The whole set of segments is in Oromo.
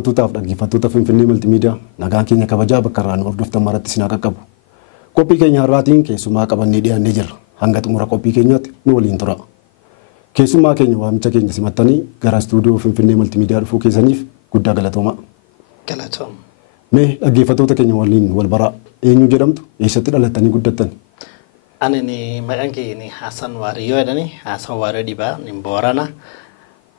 daawwatootaaf dhaggeeffattoota Finfinnee Multiimiidiyaa nagaan keenya kabajaa bakka irraa nu hordoftan maratti isin haa qaqqabu. Qophii keenya har'aatiin keessummaa qabannee dhiyaannee jirra. Hanga xumura qophii keenyaatti nu waliin tura. Keessummaa keenya waamicha keenya simattanii gara istuudiyoo Finfinnee Multiimiidiyaa dhufuu keessaniif guddaa galatooma. Galatooma. Mee dhaggeeffattoota keenya waliin wal baraa eenyu jedhamtu eessatti dhalattanii guddattan? Ani maqaan kiyya Hasan Waariyyoo jedhani. Hasan Waariyyoo Dibaa ni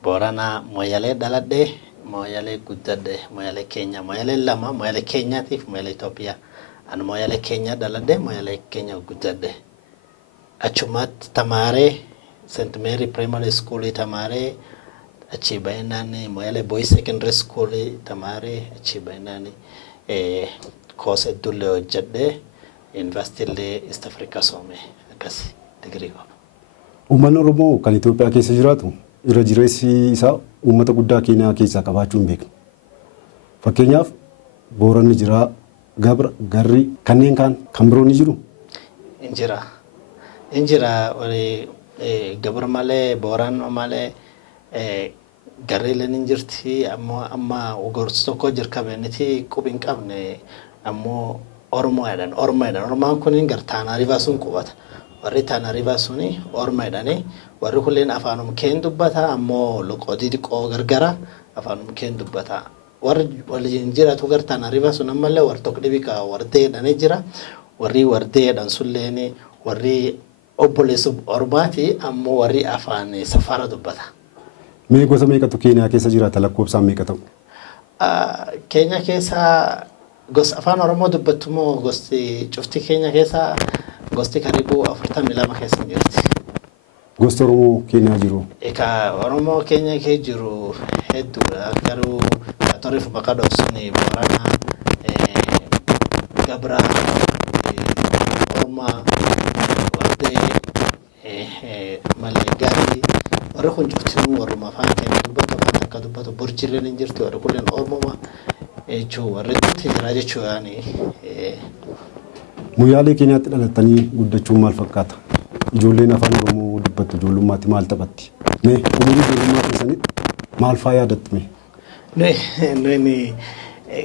Boorana Moyalee dhaladhee Moyalee guddadhe Moyalee Keenya Moyalee lama Moyalee Keenyaatiif Moyalee Itoophiyaa. Ani Moyalee Keenya dhaladhee Moyalee Keenya guddadhe. Achumatti tamaaree St. Mary Primary School tamaaree achi baay'inaan Moyalee Boys Secondary School tamaaree achi baay'inaan koos hedduullee hojjedhee University East Africa soome akkasi digirii qaba. Uummanni Oromoo kan Itoophiyaa keessa jiraatu irra jireessi isaa uummata guddaa Keeniyaa keessaa qabaachuun beekna. Fakkeenyaaf Booranni jira, Gabra, Garri kanneen kaan kan biroo ni jiru? Injira Gabra malee Booran malee Garri illee ni jirti amma gorsa tokko jirkabeeniti qubiin qabne ammoo Oromoodhaan Oromaan kun gartaanaa ribaa sun qubata. Warri taanaa ribaa suni Oromoodhaani warri kulleen afaanum keen dubbata ammoo loqotii xiqqoo gargara afaanum keen dubbata. Warri waliin jiraatu gartaanaa ribaa sun ammallee warri tokko dhibika wardeedhaan jira. Warri wardeedhaan sulleen warri obboleessu Oromaati ammoo warri afaan safara dubbata. Mee gosa meeqatu Keeniyaa keessa jiraata lakkoofsaan meeqa ta'u? Keeniyaa keessa gosa afaan Oromoo dubbattu moo gosti cufti Keeniyaa keessa gosti karibu 42 keessa jirti. Gosti Oromoo Keeniyaa jiru? Eka Oromoo Keeniyaa keessa jiru hedduudha. Garuu toriif bakka dhoofsuni Boorana, Gabra, Oromaa, Wardee, malee Gaarii warri kun cuftinuu warruma afaan Keeniyaa dubbatu afaan akka dubbatu Burjilleen hin jirti warri kulleen Oromoo jechuun warri itti jira jechuudhaani. Moyaalee Keeniyaatti dhalattanii guddachuun maal fakkaata? Ijoolleen afaan Oromoo dubbattu ijoollummaatti maal taphatti? Mee umurii ijoollummaa keessanitti maal fa'aa yaadattu mee? Nuyi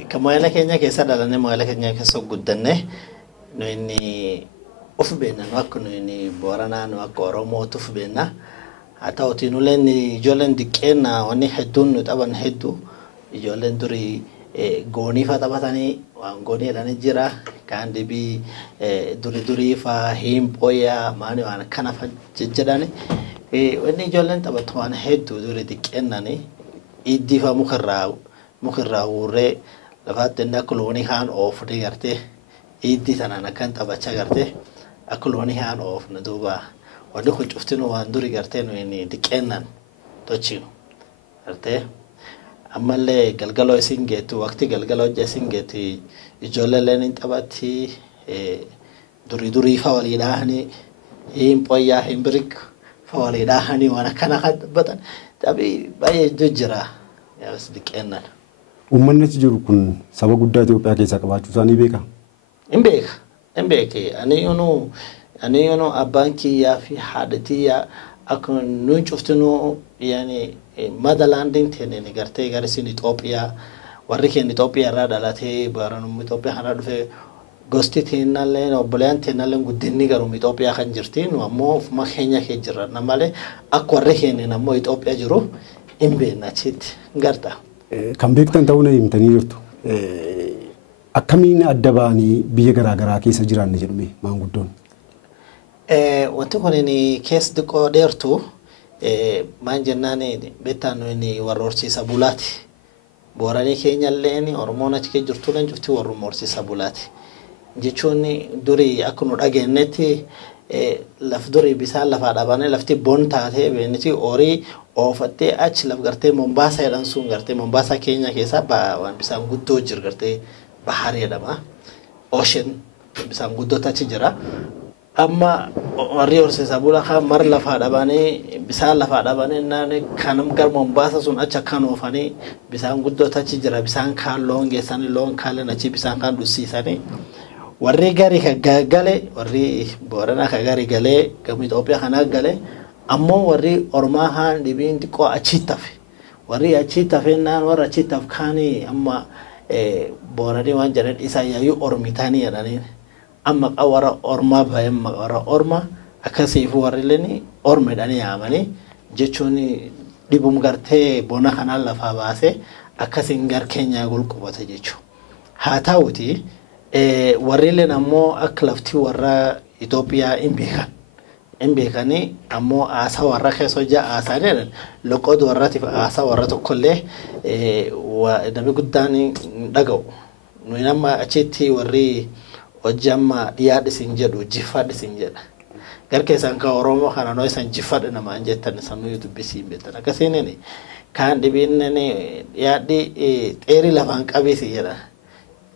kan Moyaalee Keeniyaa keessa dhalannee Moyaalee Keeniyaa keessa guddanne nuyi of beekna nu akka nuyi Booranaa nu akka Oromootu of beekna. Haa ta'uutii nuleen ijoolleen diqqeenna wanni hedduun nu taphan hedduu ijoolleen durii goonii fa'aa taphatanii waan goonii jedhanii jira. Kaan deebii durii fa'aa himpooyaa maani waan akkana fa'aa jedhani. Wanni ijoolleen taphatu waan hedduu durii xiqqeennani iddii fa'aa mukarraa uurree lafaatti inni akka loonii haan oofne gartee iddii sanaan akkan taphachaa gartee akka loonii haan oofne duuba wanni kun cuftinu waan durii gartee nuyi xiqqeennan tochinu gartee. Ammallee galgaloo isin geetu waqtii galgaloo isin geetu ijoollee illee taphatti durii fa'aa walii dhaahanii himpooyaa himbirik fa'aa walii dhaahanii waan akkana kan taphatan taphii baay'ee jira yaas xiqqeennan. Uummanni achi jiru kun saba guddaa Itoophiyaa keessaa qabaachuu isaanii beekaa? Hin beeka. Ani yoonuu abbaan kiyyaa fi haadha kiyyaa akka nuyi cuftinuu yaani Madalandiin teenyee gartee garisiin Itoophiyaa warri keenya Itoophiyaa irraa dhalatee baranummaa Itoophiyaa irraa dhufee gosti teenyallee obboleeyyan teenyallee guddinni garuu Itoophiyaa kan jirti nu ammoo ofuma keenya kee jirra malee akka warri keenya ammoo Itoophiyaa jiru hin beekna achitti garta. Kan beektan ta'uu na himtanii jirtu. Akkamiin adda ba'anii biyya garaagaraa keessa jiraanne jedhume maanguddoon? Wanti kun keessa xiqqoo dheertu maan jennaan beektaan warra horsiisa bulaati. Booranii keenyallee Oromoon achi keessa jirtu lan cufti warra horsiisa bulaati. Jechuun durii akka nu dhageenyetti laf durii bisaan lafaa dhabanii lafti boon taatee beeniti horii oofattee achi laf gartee Mombaasaa jedhan sun gartee Mombaasaa keenya keessaa waan bisaan guddoo jiru gartee baharii jedhama. Ocean bisaan guddootu achi jira. Amma warri horsiisa bulaa kan mar lafaa dhabanii bisaan lafaa dhabanii naannoo kanam gar Mombaasaa sun achi akkan oofanii bisaan guddootu achi jira. Bisaan kaan loon geessanii loon kaan achi bisaan kaan dhusiisanii. Warri garii ka galee warri Booranaa ka garii galee gama Itoophiyaa kana galee ammoo warri Oromaa haan dhibiin xiqqoo achi tafe warri achi tafennaan warra achi tafkaanii amma booranii waan jedhan isaa yaayyuu ormitanii jedhanii amma warra ormaa bahe warra orma akkasiifu warri illee ormedhanii yaamanii jechuun dhibum gartee bona kanaan lafaa baase akkasiin gar keenyaa gulqubate jechuudha. Haa ta'uti warri illee ammoo akka lafti warra Itoophiyaa hin beekanii ammoo aasaa warra keessa hojjaa aasaanii loqood warraatiif aasaa warra tokkollee namni guddaan dhaga'u. Nuyi nama achitti warri hojii amma dhiyaadhisin jedhu jiffaadhisin jedha. Gar keessan ka Oromoo kana noo isan jiffaadha namaan jettan sanuu yuutubbisii hin beektan. Akkasiin kaan dhibiin dhiyaadhi xeerii lafaan qabeesi jedha.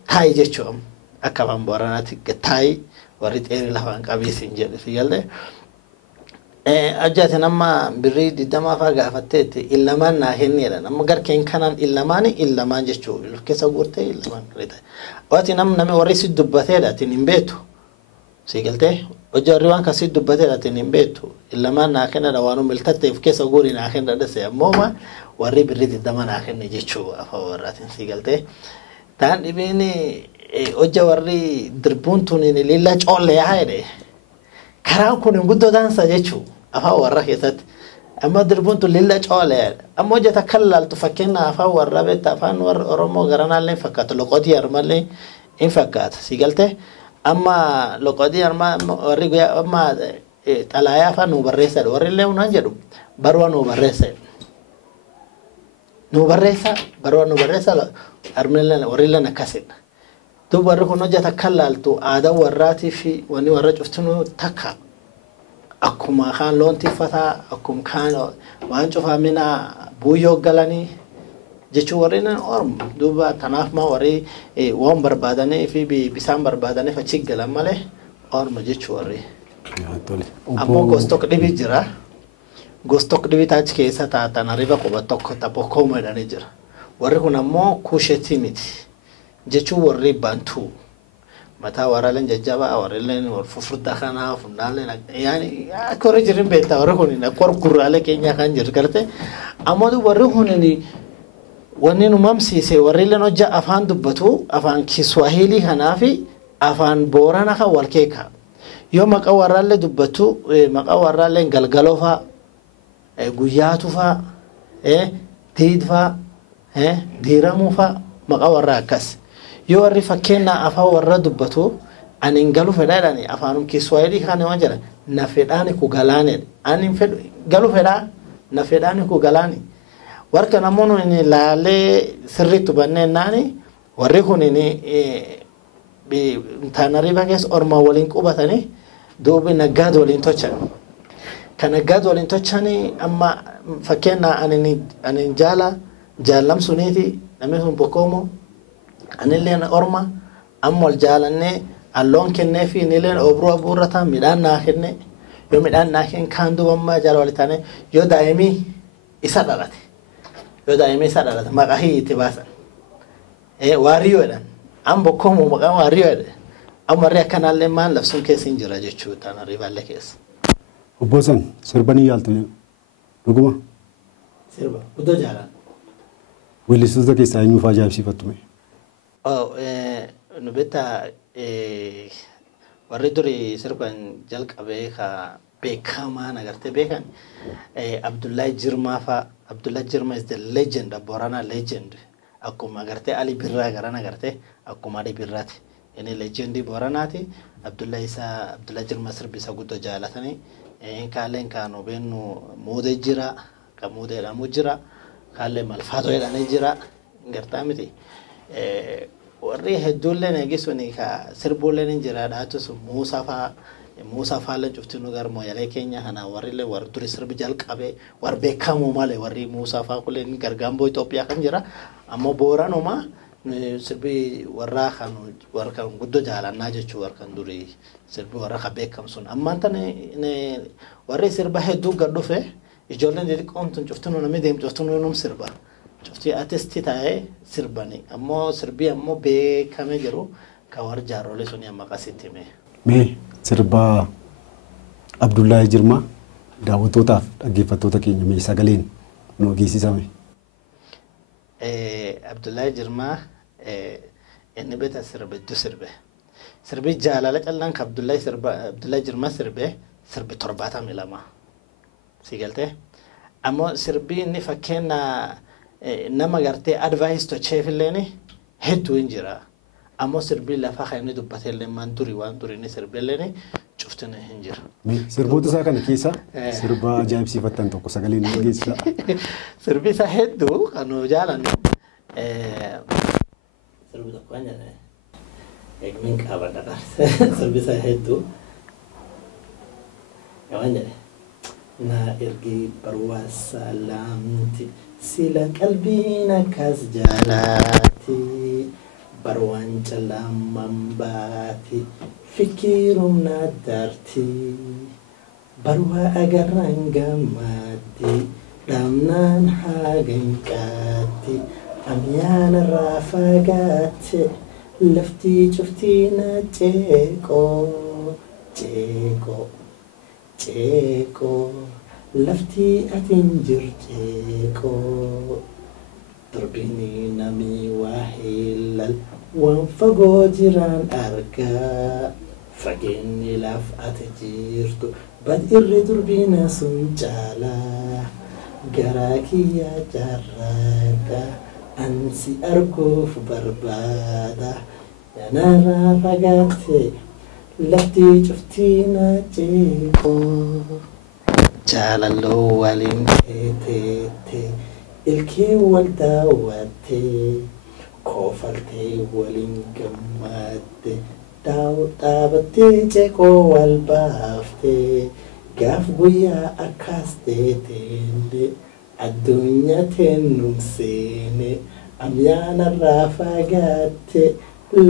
Taayi jechuun akka afaan Booranaatti taayi warri xeerii lafaan qabeesi hin jedhu si galte. Ajjaati nama birrii 20 fa'aa gaafatteetti illamaan naa kenneedha. Nama garkeen kanaan illamaan jechuudha. Keessa guurtee illamaan qilleeta. Waati namni warri si dubbateedha atiin hin beektu. Si galtee hojii warri waan kasii dubbateedha atiin hin beektu. Illamaan naa kenneedha waan miltatteef keessa guurii naa kenna dhase ammoo warri birrii 20 naa kenne jechuudha afaan warraatiin si galtee. Taan dhibiin hojii warri dirbuun tuniin lilla coollee haa jedhee. Karaan kun guddoo daansa jechuun afaan warra keessatti amma dirbuun tun lilla coolee amma hojjeta kan laaltu fakkeenya afaan warra beekta afaan warra Oromoo garanaallee fakkaata loqotii harmallee hin fakkaata si galte amma loqotii harmaa warri guyyaa amma xalaayaa afaan nu barreessadha warri illee unaan jedhu barua nu barreessa barua nu barreessa warri illee akkasidha. Duuba warri kun hojjeta kan laaltu aadaa warraatii fi wanni warra cuftinuu takka akkuma kaan loon tiffataa akkuma kaan waan cufaamina buuyyoo galanii jechuun warri orma duuba tanaaf maa warri waan barbaadanii fi bisaan barbaadaniif achi galan malee orma jechuun warri. Ammoo gostook dhibii jira. Gostook dhibii taachi keessa taatan arriba quba tokko taphokkoo jedhanii jira. Warri kun ammoo kusheetii miti. Jechuun warri bantuu mataa warraaleen jajjabaa warraaleen fufurdaa kanaa fundaaleen yaani akka warri jirin beektaa warri kun akka warri gurraalee keenyaa kan jiru garte ammoo warri kun wanni nu mamsiise warrilleen hojja afaan dubbatu afaan Kiswahilii kanaa fi afaan Boorana kan wal keeka yoo maqaa warraallee dubbatu maqaa warraalleen galgaloo faa guyyaatu faa tiid faa diiramuu faa maqaa warraa akkas. Yoo warri fakkeenya afaan warra dubbatu ani galu fedhaadhaani afaanum Kiswahilii kana waan jedhan na fedhaani ku galaanedha. Ani galu fedhaa na fedhaani ku galaani. Warka namoonni laalee sirriitti banneennaan warri kun Tanariiba keessa ormaa waliin qubatanii duubi naggaad waliin tochan. Kan naggaad waliin tochanii amma fakkeenya ani jaalamsuniiti namni sun bokkoomoo. Anilleen orma amma wal jaalannee alloon kennee fi inilleen obruu abuurrataa midhaan naa kenne yoo midhaan naa kenne kaan duubammaa jaala walitaane yoo daa'imii isa dhalate maqaa itti baasan waariyoo jedhan amma bokkoomoo maqaan waariyoo jedhan amma warri akkanaallee maan labsuun keessa hin jira jechuudha Tanariiballee keessa. Obbo San sirba ni yaaltu dhuguma. Sirba guddoo jaalan. Weellistoota keessaa eenyuuf ajaa'ibsiifattume? Nu beektaa warri durii sirban jalqabee ka beekamaa nagartee beekan Abdullahi Jirmaa faa. Abdullahi Jirmaa is the legend, Boorana legend. Akkuma agartee Ali Birraa garan agartee akkuma Ali Birraati. Inni legendii Booranaati. Abdullahi Jirmaa sirbi isa guddoo jaalatanii. Kaalleen kaanu beennu muudee jira. Kan muudeedhamu jira. Kaallee malfaatoo jedhanii jira. Gartaa miti. Warri hedduulleen eegisuun sirbuulleen hin jiraadhaatus Muusaa faalleen cuftinuu garmoo yalee keenya kana warrillee warri durii sirbi jalqabee warri beekamoo malee warri Muusaa faa kulleen gargaamboo Itoophiyaa kan jira ammoo Booranuma sirbi warraa kan guddoo jaalannaa jechuu warra kan durii sirbi warra kan beekamsuun ammaan tan warri sirba hedduu gad dhufe ijoolleen xixiqqoon tun cuftinuu namni deemu cuftinuu num sirba. Cuftii artistii taa'ee sirbanii ammoo sirbii ammoo beekamee jiru kan warri jaarrolee suni amma qasitti hime. Mee sirba Abdullahi Jirmaa daawwattootaaf dhaggeeffattoota keenya mee sagaleen nu ogeessisame. Abdullahi Jirmaa inni beeta sirbiddu sirbe. Sirbi jaalala callaan ka Abdullahi Jirmaa sirbe sirbi 72. Si galtee? Ammoo sirbi inni fakkeenya nama gartee advice tocheefilleeni hedduu hin jira. Ammoo sirbi lafa kan inni dubbateellee waan durii inni sirbelleeni cuftine hin jira. Sirboota isaa kana keessa sirba ajaa'ibsiifatan tokko sagalee nu dhageessisa. Sirbi isaa hedduu kan nu jaalannu. Sirbi tokko waan jedhame. Eegmin qabadha. Sirbi isaa hedduu. Waan jedhame. Na ergi barwaa salaamti sila qalbiin akkas jaalatti barwaan calaamaan baati fikirum na darti barwaa agarraan gammaddi dhamnaan hagan qaatti amyaana irraa fagaatte laftii cuftii na ceeqoo lafti atin jirceeko darbini nami wahilal waan fagoo jiraan argaa fageenni laf ati jirtu bad irri durbina sun caalaa garaa kiyya jaarraadha ansi arguuf barbaada yanarraa fagaatte lafti cuftina ceeko jaalaloo waliin teete ilkee wal daawwatte koofaltee waliin gammadde dhaabattee ceekoo wal baafte gaaf guyyaa akkas teeteelle addunyaa teennum seene amyaanarraa fagaatte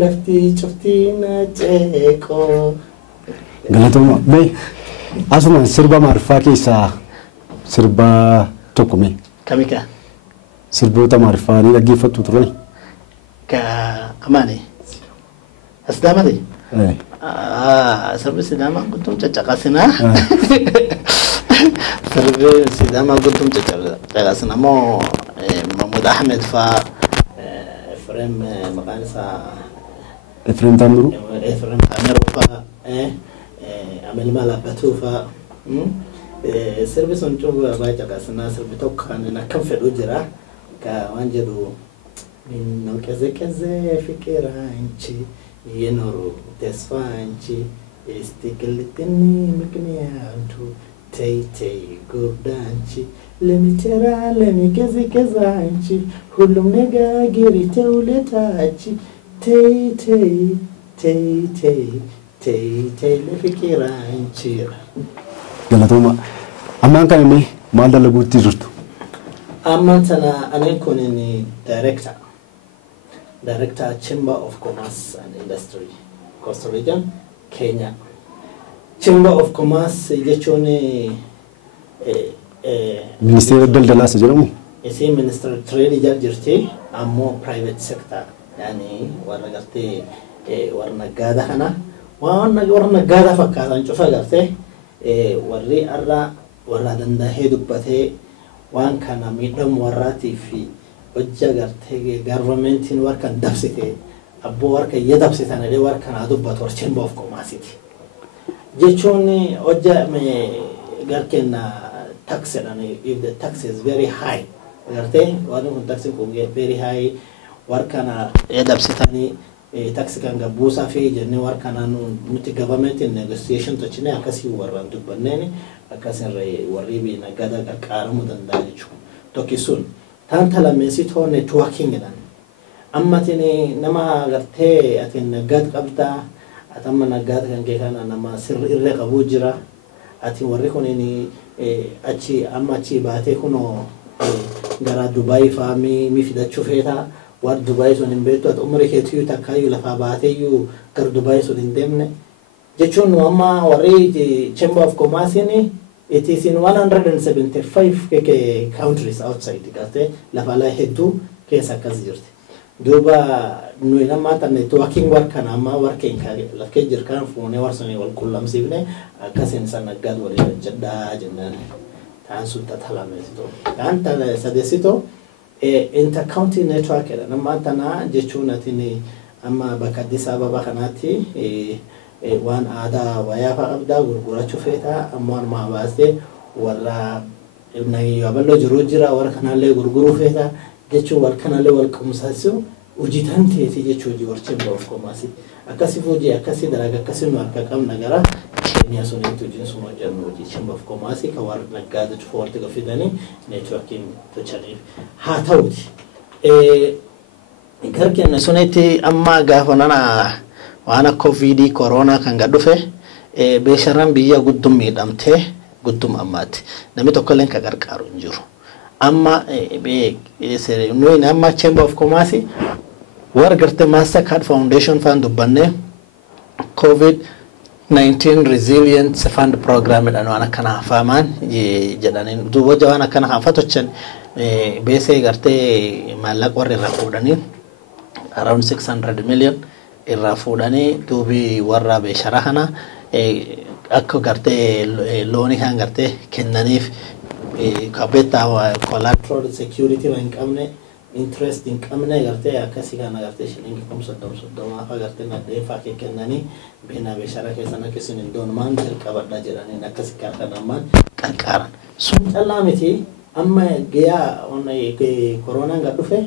lafti cuftina ceeqoo. Galatoomaa mee asumaan sirba maariffaa keessaa sirba tokko mee? Kamika? Sirboota maariffaa ni dhaggeeffattu turan? Amaani? Asidaamati? Sirbi sidaamaa guutuun caccaqasinaa. Sirbi sidaamaa guutuun caccaqasinaa moo Mahmud Ahmed faa Efreem maqaan isaa Efreem Taamiru? Efreem Taamiru faa Amel Malabatu faa sirbi sun cuuba baay'ee caqasinaa sirbi tokko kan akkam fedhu jira ka waan jedhu minno qeze fikiraanchi yenoru tesfaanchi istiqilitini mikniyaantu tei gurdaanchi lemitera lemikezaanchi ሁሉም ነገር ተውለታች ተይ ለፍቅር አንቺ Galatoomaa ammaan kana mee maal dalaguutti jirtu? Ammaan tana ani kunini director Chamber of Commerce and Industry Coastal Region Kenya. Chamber of Commerce jechuun Ministeera Daldalaas jedhamu? Isi Ministeera Trade jirti ammoo private sector yaani warra gartee warra naggaada kana warra naggaada fakkaatan cufa gartee warri warra dandahee dubbatee waan kana miidhamu warraatii fi hojja gartee governmentiin warkan dabsite abboo warka iyya dabsitan illee warkanaa dubbatu Chamber of Commerce jechuun hojja garkenna tax if the tax is very high gartee waan kun tax kun very high warkana iyya dabsitanii tax kan gabuusaa fi jennee warkana nuti governmentiin negotiation tochine akkasii warraan dubbanneen akkasiin warri naggaada qaqqaaramuu danda'a jechuudha. Tokki sun tanta lammeessitoo networking jedhan ammatini nama gartee atiin naggaad qabdaa atamma naggaad kan kee kana nama sirri irree qabuu jira atiin warri kunini achi baatee kunoo gara Dubai fa'aa mi fidachuu feetaa war Dubai sun hin beektu ati umri keetiyyuu takkaayyuu lafaa baateeyyuu gara Dubai sun hin deemne jechuun amma warri Chamber of Commerce it is in 175 countries outside gartee lafa laa hedduu keessa akkas jirti. Duuba nuyi nama tan networking warkan amma warkeen lafkee jirkan fuunee warsanii wal qunnamsiifne akkasiin san naggaad waliin jedhaa jennaan taan sun tatalameessitoo taan sadeessitoo intercounty network jedha nama tana jechuun atini amma bakka Addis Ababa kanaatti waan aadaa wayaa qabdaa gurgurachuu feeta amma waan baastee warra yaballo jiru jira warra kanallee gurguruu feeta jechuun warra kanallee wal qumsaasuu hojii tanteeti jechuun warra of komaasi akkasi hojii akkasi dalaga akkasi nu harka qabna gara Kenya sunitti hojiin sun hojjennu hojii of komaasi ka warra naggaada cufa walitti gafidanii networking tochaniif haa ta'uti garkeen sunitti amma gaafa nana waan covid corona kan gadhufe beesharan biyya guddum miidhamtee guddum ammaatti namni tokko leen ka gargaaru hin jiru amma nuyi amma Chamber of Commerce war garte Mastercard Foundation Fund dubbanne COVID-19 Resilience Fund Program dhaan waan akkana hafaamaan jedhaniin duuba waan akkana hafatochan beesee gartee maallaqa warri irraa fuudhanii around 600 million irraa fuudhanii duubi warra beeshara kana akka gartee loonii kan gartee kennaniif kabeta collateral security waan qabne interest in qabne gartee akkasii kana gartee shilingi 30 afa gartee nadeefa kennanii beena beeshara keessan akkasiin indoon maan qabadha jedhanii akkasii kanammaan qarqaaran sun xalaamiti amma giyaa corona gadhufe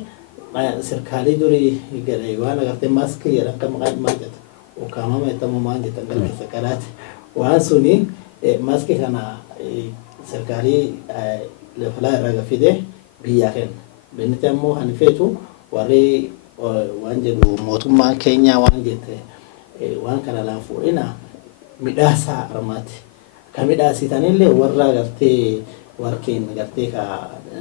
sirkaalii durii gade waan gartee mask jedhan kan maqaa ukamama etamu manje tangal sakaraati waan suni mask kana sirkaalii lafala raga fide biyya kenna benite ammoo hanifeetu warri waan jedhu mootummaa Kenya waan jette waan kana laafuudhina midhaasa armaati ka midhaasitanillee warra gartee warkeen gartee ka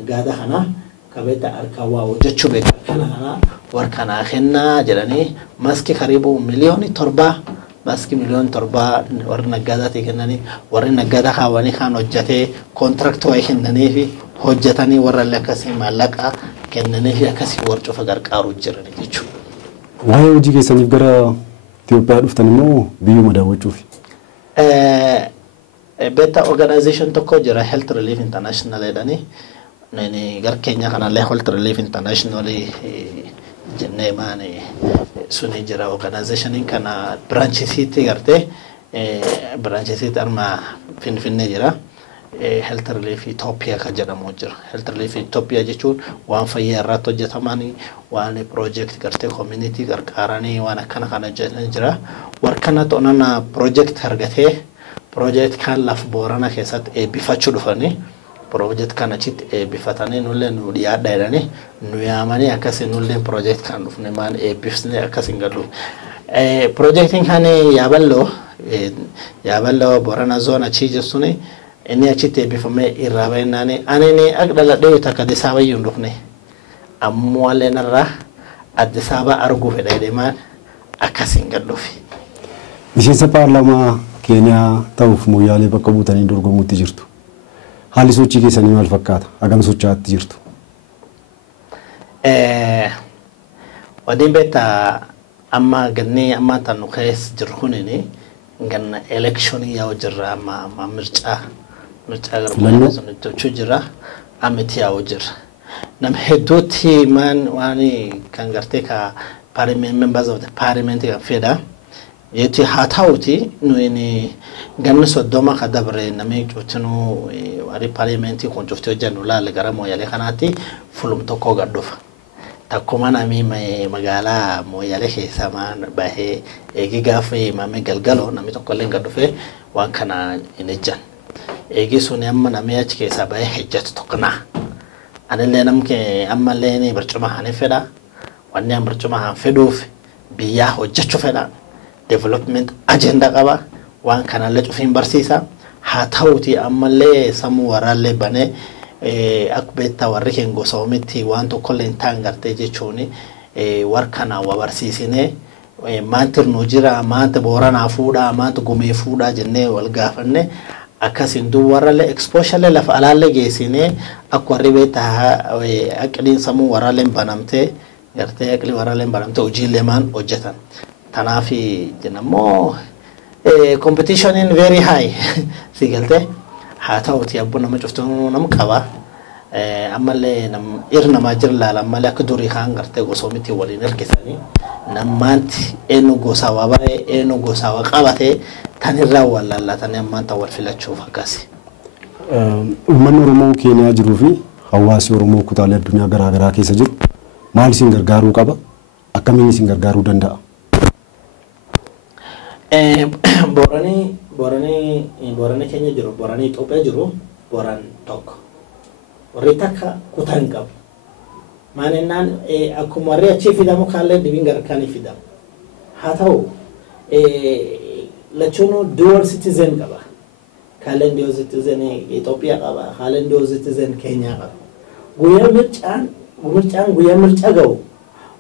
gaada kana kabeta arkawa hojjechuu beeka kana warkana kenna jedhanii maski karibu miliyooni 7 maski miliyooni 7 warra naggaadati kennanii warri naggaada hawanii kan hojjate contract way kennaniifi hojjetanii warra akkasii maallaqa kennaniifi akkasii warcufa gargaaru jiran jechuudha. Waa'ee hojii keessaniif gara Itoophiyaa dhuftan immoo biyyuma daawwachuuf. Beta organization tokko jira Health Relief International jedhanii nani gar Kenya kana Health Relief International jenne maane suni jira organization kana branch city garte branch city arma finfinne jira Health Relief Ethiopia ka jedhamu jira Health Relief Ethiopia jechuun waan fayyaa irratti hojjetamanii waan project garte community gargaaranii waan akkana kana jira warkana tonana project argatee project kan laf Boorana keessatti eebbifachuu dhufanii project kana chitti bifatanii nulle nu dhiyaadha jedhanii nu yaamanii akkasii nulle project kan dhufne maan eebbifne akkasiin gallu projectiin kan yaaballo Boorana zone achi jechuun inni achitti eebbifamee irraa baay'inaanii ani agdaladhee takka Addis Ababa hin dhufne ammoo alleenarraa Addis Ababa arguu fedha deemaan akkasiin galluufi. Miseensa paarlaamaa Keenyaa ta'uuf Moyyaalee bakka buutanii dorgomuutti jirtu. Haalli sochii keessanii maal fakkaata? Hagam socho'aatti jirtu? Wadiin beektaa amma ganni amma tanu keessa jiru kunini ganna elekshinii yaa'u jirra amma mircaa garbaadha sun itti jira amiti yaa'u jirra. Nama hedduutti maan waan kan gartee ka members of the parliament kan fedha. Yeti haa ta'uti nuyi ganna 30 ka dabre namni cuutinu warri parliamentii kun cuuftee hojjennu laale gara Moyyaalee kanaatti fulum tokko gadhufa. Takkuma namni magaalaa Moyyaalee keessa maan bahee eegi gaafa maamee galgaloo namni tokko illee gadhufee waan kana hin ejjan. Eegi suni amma namni achi keessa bahee hejjatu tokkonaa. Anillee namni ammallee ni barcuma haan fedha. Wanni an barcuma haan fedhuuf biyyaa hojjechuu fedha. Development agenda qaba waan kanallee cufiin barsiisa haa ta'uti ammallee sammuu waraallee banee akka beektaa warri keenya gosa omitti waan tokkollee hin taane gartee jechuun war kana waa barsiisinee maanti nu jira maanti Booranaa fuudhaa maanti Gumee fuudhaa jennee wal gaafanne akkasiin duuba warrallee exposure lafa alaallee geessinee akka warri beektaa aqliin sammuu waraallee banamtee gartee aqlii waraallee banamtee hojiilee maan hojjetan. Tanafi jenamo competition in very high sigalte haa ta'uti abbo nama cuftuu nama qaba ammallee irna majir laala ammallee akka durii kaan gartee gosoomiti waliin hirkisanii nammaanti eenyu gosaa waa baay'ee eenyu gosaa waa qabatee tanirraa wal laallatanii ammaan ta'an wal filachuuf akkasi. Uummanni Oromoo Keeniyaa jiruu fi hawaasi Oromoo kutaalee addunyaa garaa garaa keessa jiru maal isin gargaaruu qaba? Akkamiin isin gargaaruu danda'a? Booranii keenya jiru, booranii Itoophiyaa jiru, booraan tokko. Warri takka kutaan qabu. Maalinnaan akkuma warri achii fidamu kaallee dibiin gargaaranii fidamu. Haa ta'u lachuun dual citizen qaba. Kaalleen dual citizen Itoophiyaa qaba, kaalleen dual citizen Keenyaa qaba. Guyyaa mircaan guyyaa mircaa ga'u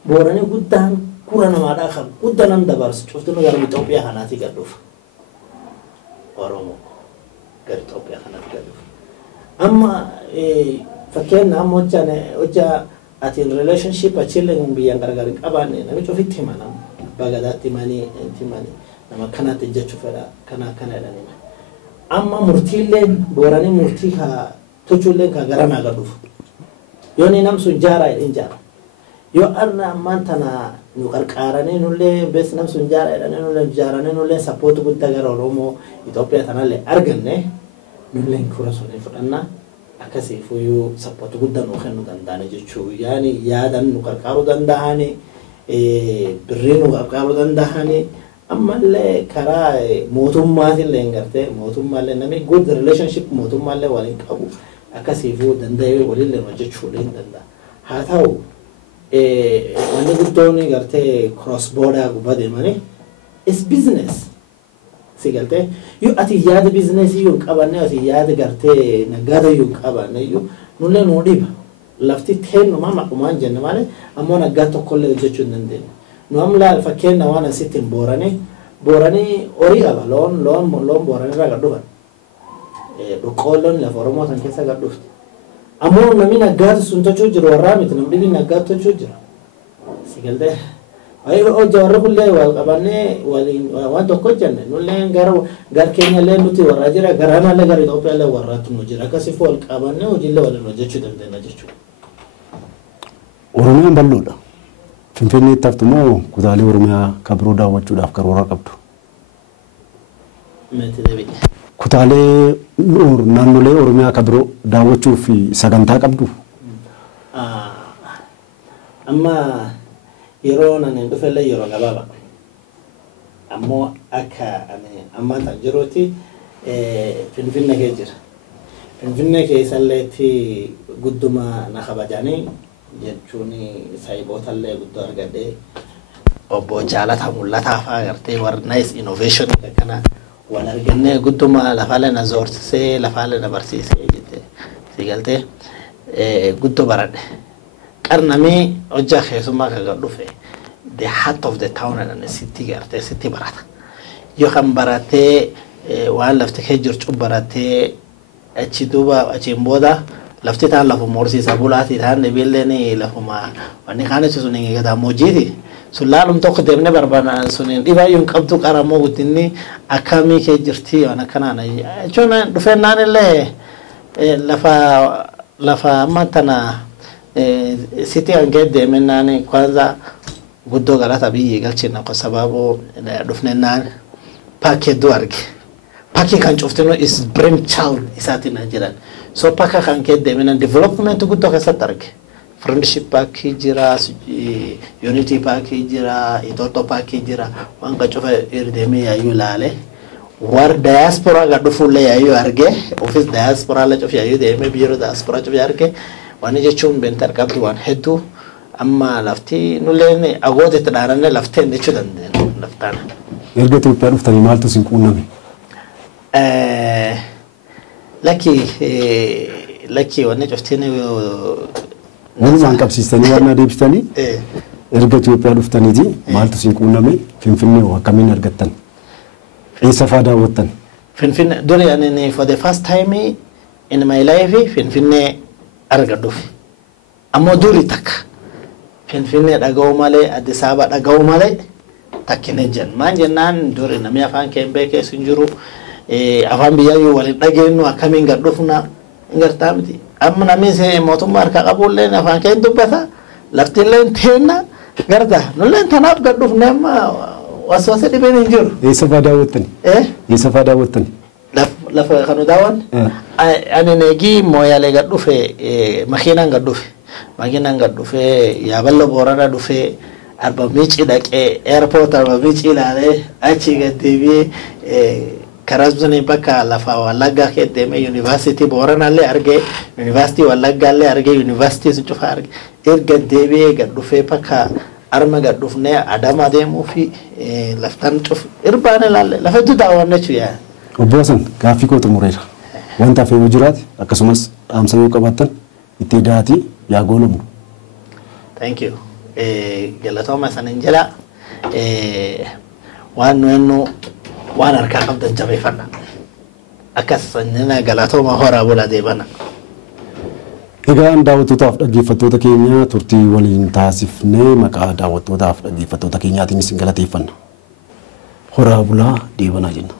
booranii guddaan kura namaadhaa kan guddaa nam dabarsu cuftuun gara Itoophiyaa kanaatti gadhuuf. Oromoo gara Itoophiyaa kanaatti gadhuuf. Amma fakkeenya amma hojjaa atiin relationship achillee biyyaan gargar hin qabaanne namichi ofitti himana bagadaatti himanii nama kanaatti jechuu fedha kana jedhanii. Amma murtiillee booranii murtii haa tochuullee kaa gara naa gadhuuf. Yoo ni nam sun jaaraa jedhin jaara. Yoo arna ammaan tana nu qarqaaranii nullee bees nam sun jaara jedhanii nullee jaaranii nullee sappooti guddaa gara Oromoo Itoophiyaa tanallee arganne nullee kura sun fudhannaa akkasii fuyyuu sappooti guddaa nu kennuu danda'ani jechuu yaani yaadan nu qarqaaruu danda'ani birrii nu qarqaaruu danda'ani ammallee karaa mootummaatillee hin gartee mootummaallee namni good relationship mootummaallee waliin qabu akkasiifuu danda'ee waliillee hojjechuullee hin danda'a. Haa ta'u wanni guddoon gartee cross border gubbaa deemanii is business si galtee yoo ati yaada business iyyuu hin qabanne ati yaada gartee naggaada iyyuu hin qabanne iyyuu nullee nuu dhiba lafti teennumaa maqumaan jenne malee ammoo naggaa tokkollee hojjechuu hin dandeenye. Nu amlaa fakkeenya waan asitti hin booranii horii qaba loon booranii irraa gad dhufan. Boqqoolloon lafa Oromoo san keessa gad dhufti. Ammoo namni naggaatu sun tochuu jiru warraa miti namni dhibiin naggaatu tochuu jira. Si galtee hojja warra kullee wal qabannee waliin waan tokko jenne nullee gar keenyallee nuti warraa jira garaanallee gara Itoophiyaallee warraatu nu jira akkasiif wal qabannee hojiillee waliin hojjechuu dandeenya jechuudha. Oromiyaan bal'oodha. Finfinneetti haftu moo kutaalee Oromiyaa kan biroo daawwachuudhaaf karoora qabdu? Kutaalee naannolee Oromiyaa kan biroo daawwachuuf sagantaa qabdu? Amma yeroo nan dhufellee yeroo gabaaba. Ammoo akka amma tan jiruutti Finfinnee keessa jira. Finfinnee keessalleetti gudduma na kabajanii jechuun saayibootallee guddoo argadhee obbo Jaalata Mul'ataa fa'aa agartee warra nice innovation kana wal argannee gudduma lafaalee na zoorsisee lafaalee na barsiisee jettee si galtee guddoo baradhe qarnamee hojjaa keessummaa kan dhufe the heart of the town and city gartee city barata yoo kan baratee waan lafti kee jirtu baratee achi duuba achiin booda lafti taan lafu morsiisa bulaati taan deebiilleen lafuma wanni kaanichi sun hin gadaamojiiti sun laalum tokko deemne barbaadaan sun dhibaayyuu hin qabdu qaramoo guddinni akkamii kee jirti waan akkanaan jechuun dhufeennaan illee lafa amma tana city hangee deemennaan kwanza guddoo galata biyyi galchina kwa sababu dhufnennaan paakii hedduu arge paakii kan cuftinu is brainchild isaatiin jiran so pakka kan kee deemennaan development guddoo keessatti arge friendship paakii jira unity paakii jira itoto paakii jira waan ka cufa irdeemee yaayyuu laale war diaspora ga dhufuullee yaayyuu arge office diaspora la cufa yaayyuu deemee biyyoota diaspora cufa arge waan jechuun bentar qabdu waan hedduu amma lafti nulleen agoodetti dhaaranne lafteen jechuu dandeenya laftaan. Erga Itoophiyaa dhuftanii maaltu isin quunname? Lakki wanni cuftiin walumaan qabsiistanii waan adeemsitanii erga Itoophiyaa dhuftaniiti maaltu isin quunname? Finfinnee akkamiin argattan? Eessa fa'aa daawwattan? Finfinnee duri ani for the first time in my life Finfinnee argadhuuf ammoo duri takka Finfinnee dhaga'u malee Addis Ababa dhaga'u malee takkine jen maan jennaan duri namni afaan kee beekee sun jiru afaan biyyaayyuu waliin dhageenyu akkamiin gad dhufna hin gartaa miti amma namni se mootummaa harka qabullee afaan keenya dubbata laftillee teenna garda nulleen tanaaf gad dhufne amma waswaasa dhibeen hin jiru. Eessa fa'aa daawwattani? Eessa fa'aa daawwattani? Lafa kanu daawwan ani neegii mooyaalee gad dhufe makiinaan gad dhufe makiinaan gad dhufe yaaballo boorana dhufe arba miici dhaqee airport arba miici ilaalee achi gad deebi'ee karaa sunii bakka lafa wallaggaa kee deemee yuunivarsiitii booranaallee argee yuunivarsiitii wallaggaallee argee yuunivarsiitii sun cufaa argee erga deebi'ee gad dhufee bakka arma gad dhufnee adama deemuu fi laftan cufu irbaan ilaalle lafa hedduu daawwannachuu yaa. Obbo Hasan gaaffii koo xumureera. Wanta hafee yoo jiraate akkasumas dhaamsa yoo qabaattan itti daatii yaa goolabnu. Thank you. Galatooma sanin jala waan nuyennu waan harkaa qabdan jabeeffanna. Akkas sanina galatooma horaa bula deebana. Egaan daawwattootaaf dhaggeeffattoota keenya turtii waliin taasifnee maqaa daawwattootaaf dhaggeeffattoota keenyaatiin isin galateeffanna. Horaa bulaa deebanaa jenna.